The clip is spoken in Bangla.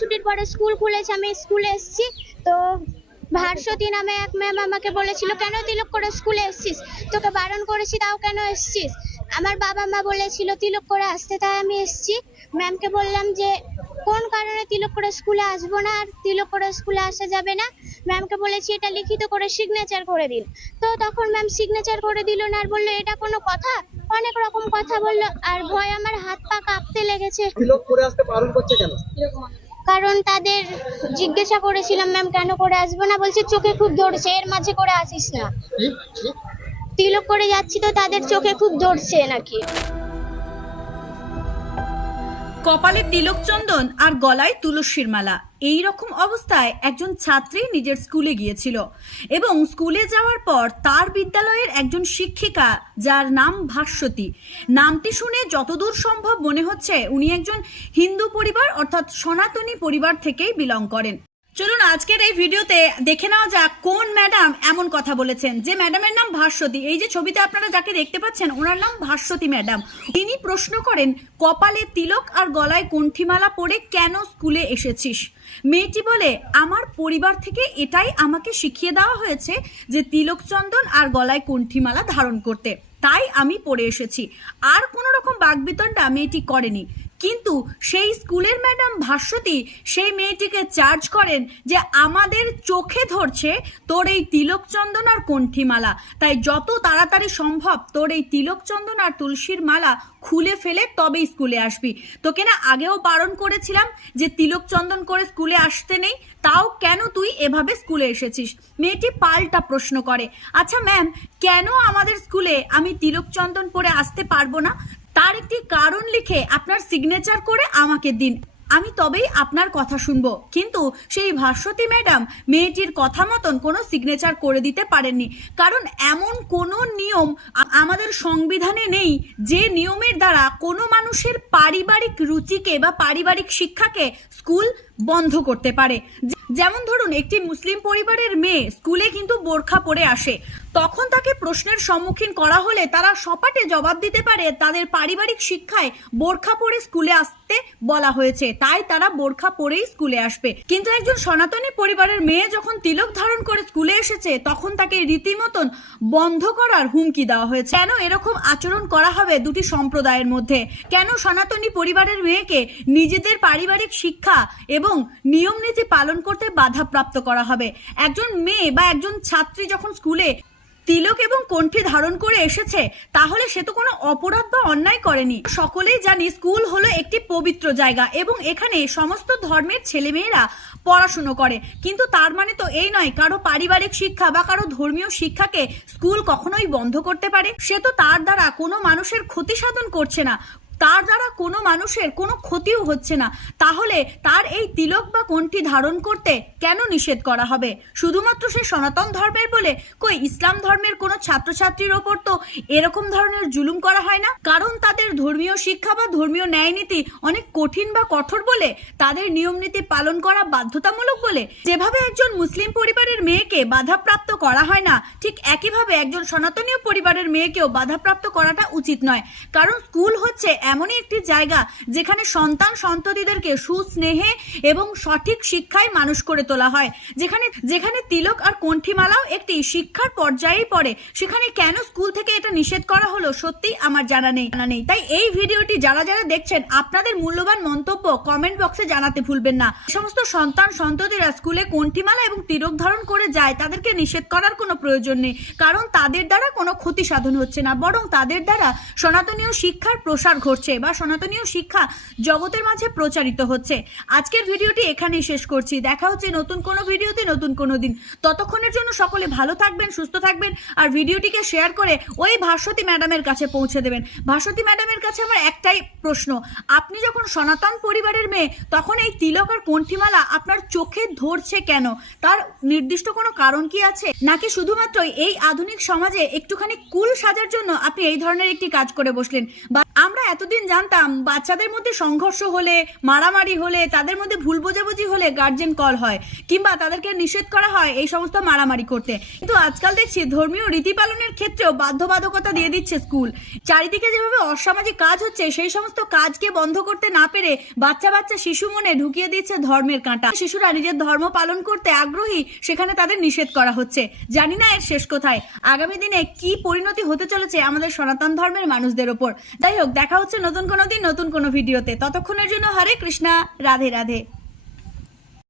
ছুটির পরে স্কুল খুলেছে আমি স্কুলে এসেছি। তো ভারসতী নামে এক ম্যাম আমাকে বলেছিল কেন তিলক করে স্কুলে এসেছিস? তোকে বারণ করেছি তাও কেন এসেছিস? আমার বাবা মা বলেছিল তিলক করে আসতে। তাই আমি এসেছি। ম্যামকে বললাম যে কোন কারণে তিলক করে স্কুলে আসব না? আর তিলক করে স্কুলে আসা যাবে না? ম্যামকে বলেছি এটা লিখিত করে সিগনেচার করে দিন। তো তখন ম্যাম সিগনেচার করে দিল না আর বলল এটা কোনো কথা? অনেক রকম কথা বলল আর ভয় আমার হাত পা কাঁপতে লেগেছে। তিলক করে আসতে বারণ করছে কেন? কারণ তাদের জিজ্ঞাসা করেছিলাম ম্যাম কেন করে আসব না? বলছে চোখে খুব ধরছে এর মাঝে করে আসিস না? তিলক করে যাচ্ছি তো তাদের চোখে খুব ধরছে নাকি? কপালে তিলক চন্দন আর গলায় তুলসীর মালা। এই রকম অবস্থায় একজন ছাত্রী নিজের স্কুলে গিয়েছিল এবং স্কুলে যাওয়ার পর তার বিদ্যালয়ের একজন শিক্ষিকা, যার নাম ভাস্বতী। নামটি শুনে যতদূর সম্ভব মনে হচ্ছে উনি একজন হিন্দু পরিবার অর্থাৎ সনাতনী পরিবার থেকেই বিলং করেন। চলুন আজকের এই ভিডিওতে দেখে নেওয়া যাক কোন ম্যাডাম এমন কথা বলেছেন। যে ম্যাডামের নাম ভাস্বতী। এই যে ছবিতে আপনারা যাকে দেখতে পাচ্ছেন, ওনার নাম ভাস্বতী ম্যাডাম। তিনি প্রশ্ন করেন, কপালে তিলক আর গলায় কণ্ঠিমালা পরে কেন স্কুলে এসেছিস? মেয়েটি বলে, আমার পরিবার থেকে এটাই আমাকে শিখিয়ে দেওয়া হয়েছে যে তিলক চন্দন আর গলায় কণ্ঠিমালা ধারণ করতে। তাই আমি পড়ে এসেছি। আর কোনো রকম বাগবিতণ্ডা মেয়েটি করেনি। কিন্তু সেই স্কুলের ম্যাডাম ভাস্বতী, সেই মেয়েটিকে চার্জ করেন যে আমাদের চোখে ধরছে তোর এই তিলক চন্দন আর কণ্ঠিমালা। তাই যত তাড়াতাড়ি সম্ভব তোর এই তিলক চন্দন আর তুলসীর মালা খুলে ফেলে তবেই স্কুলে আসবি। তোকে না আগেও বারণ করেছিলাম যে তিলক চন্দন করে স্কুলে আসতে নেই, তাও কেন তুই এভাবে স্কুলে এসেছিস? মেয়েটি পাল্টা প্রশ্ন করে আচ্ছা ম্যাম, কেন আমাদের স্কুলে আমি তিলক চন্দন পরে আসতে পারব না? তার একটি কারণ লিখে আপনার সিগনেচার করে আমাকে দিন। আমি তবেই আপনার কথা শুনব। কিন্তু সেই ভাস্বতী ম্যাডাম মেয়েটির কথা মতন কোনো সিগনেচার করে দিতে পারেননি। কারণ এমন কোনো নিয়ম আমাদের সংবিধানে নেই যে নিয়মের দ্বারা কোনো মানুষের পারিবারিক রুচিকে বা পারিবারিক শিক্ষাকে স্কুল বন্ধ করতে পারে। যেমন ধরুন, একটি মুসলিম পরিবারের মেয়ে স্কুলে কিন্তু বোরখা পরে আসে। তখন তাকে প্রশ্নের সম্মুখীন করা হলে তারা সপাটে জবাব দিতে পারে তাদের পারিবারিক শিক্ষায় বোরখা পরে স্কুলে আসতে বলা হয়েছে। তাই তারা বোরখা পরেই স্কুলে আসবে। কিন্তু একজন সনাতনী পরিবারের মেয়ে যখন তিলক ধারণ করে স্কুলে এসেছে, তখন তাকে রীতিমতন বন্ধ করার হুমকি দেওয়া হয়েছে। কেন এরকম আচরণ করা হবে দুটি সম্প্রদায়ের মধ্যে? কেন সনাতনী পরিবারের মেয়েকে নিজেদের পারিবারিক শিক্ষা এবং নিয়ম নীতি পালন করতে বাধাপ্রাপ্ত করা হবে? একজন মেয়ে বা একজন ছাত্রী যখন স্কুলে তিলক এবং কণ্ঠী ধারণ করে এসেছে, তাহলে সে তো কোনো অপরাধ বা অন্যায় করেনি। সকলেই জানি স্কুল হলো একটি পবিত্র জায়গা এবং এখানে সমস্ত ধর্মের ছেলেমেয়েরা পড়াশুনো করে। কিন্তু তার মানে তো এই নয়, কারও পারিবারিক শিক্ষা বা কারও ধর্মীয় শিক্ষাকে স্কুল কখনোই বন্ধ করতে পারে। সে তো তার দ্বারা কোনো মানুষের ক্ষতি সাধন করছে না। তার দ্বারা কোনো মানুষের কোনো ক্ষতিও হচ্ছে না। তাহলে তার এই তিলক বা কণ্ঠী ধারণ করতে কেন নিষেধ করা হবে? শুধুমাত্র সে সনাতন ধর্মের বলে? কই, ইসলাম ধর্মের কোনো ছাত্রছাত্রীর ওপর তো এরকম ধরনের জুলুম করা হয় না? কারণ তাদের ধর্মীয় শিক্ষা বা ধর্মীয় ন্যায় নীতি অনেক কঠিন বা কঠোর বলে? তাদের নিয়ম নীতি পালন করা বাধ্যতামূলক বলে? যেভাবে একজন মুসলিম পরিবারের মেয়েকে বাধাপ্রাপ্ত করা হয় না, ঠিক একইভাবে একজন সনাতনীয় পরিবারের মেয়েকেও বাধাপ্রাপ্ত করাটা উচিত নয়। কারণ স্কুল হচ্ছে এমনই একটি জায়গা যেখানে সন্তান সন্ততিদেরকে সুস্নেহে এবং সঠিক শিক্ষায় মানুষ করে তোলা হয়। যেখানে যেখানে তিলক আর কণ্ঠিমালাও একটি শিক্ষার পর্যায়েই পড়ে। সেখানে কেন স্কুল থেকে এটা নিষেধ করা হলো সত্যি আমার জানা নেই। জানা নেই। তাই এই ভিডিওটি যারা যারা দেখছেন, আপনাদের মূল্যবান মন্তব্য কমেন্ট বক্সে জানাতে ভুলবেন না। সমস্ত সন্তান সন্ততিরা স্কুলে কণ্ঠিমালা এবং তিলক ধারণ করে যায়, তাদেরকে নিষেধ করার কোনো প্রয়োজন নেই। কারণ তাদের দ্বারা কোনো ক্ষতি সাধন হচ্ছে না। বরং তাদের দ্বারা সনাতনীয় শিক্ষার প্রসার ঘটছে। বা সনাতনীয় শিক্ষা জগতের মাঝে প্রচারিত হচ্ছে। আজকের ভিডিওটি এখানেই শেষ করছি। দেখা হচ্ছে নতুন কোনো ভিডিওতে নতুন কোনো দিন। ততক্ষণের জন্য সকলে ভালো থাকবেন, সুস্থ থাকবেন আর ভিডিওটিকে শেয়ার করে ওই ভাস্বতী ম্যাডামের কাছে পৌঁছে দেবেন। ভাস্বতী ম্যাডামের কাছে আমার একটাই প্রশ্ন, আপনি যখন সনাতন পরিবারের মেয়ে, তখন এই তিলক আর কণ্ঠিমালা আপনার চোখে ধরছে কেন? তার নির্দিষ্ট কোনো কারণ কি আছে? নাকি শুধুমাত্র এই আধুনিক সমাজে একটুখানি কুল সাজার জন্য আপনি এই ধরনের একটি কাজ করে বসলেন? বা আমরা এতদিন এতদিন জানতাম, বাচ্চাদের মধ্যে সংঘর্ষ হলে, মারামারি হলে, তাদের মধ্যে ভুল বোঝাবুঝি হলে গার্জেন কল হয়, কিংবা তাদেরকে নিষেধ করা হয় এই সমস্ত মারামারি করতে। কিন্তু আজকাল দেখছি ধর্মীয় রীতি পালনের ক্ষেত্রেও বাধ্যবাধকতা দিয়ে দিচ্ছে স্কুল চারিদিকে যেভাবে অসামাজিক কাজ হচ্ছে, সেই সমস্ত কাজকে বন্ধ করতে না পেরে বাচ্চা বাচ্চা শিশু মনে ঢুকিয়ে দিচ্ছে ধর্মের কাঁটা। শিশুরা নিজের ধর্ম পালন করতে আগ্রহী, সেখানে তাদের নিষেধ করা হচ্ছে। জানি না এর শেষ কোথায়। আগামী দিনে কি পরিণতি হতে চলেছে আমাদের সনাতন ধর্মের মানুষদের ওপর। যাই হোক, দেখা হচ্ছে নতুন কোনো দিন নতুন কোনো ভিডিওতে। ততক্ষণের জন্য হরে কৃষ্ণা রাধে রাধে।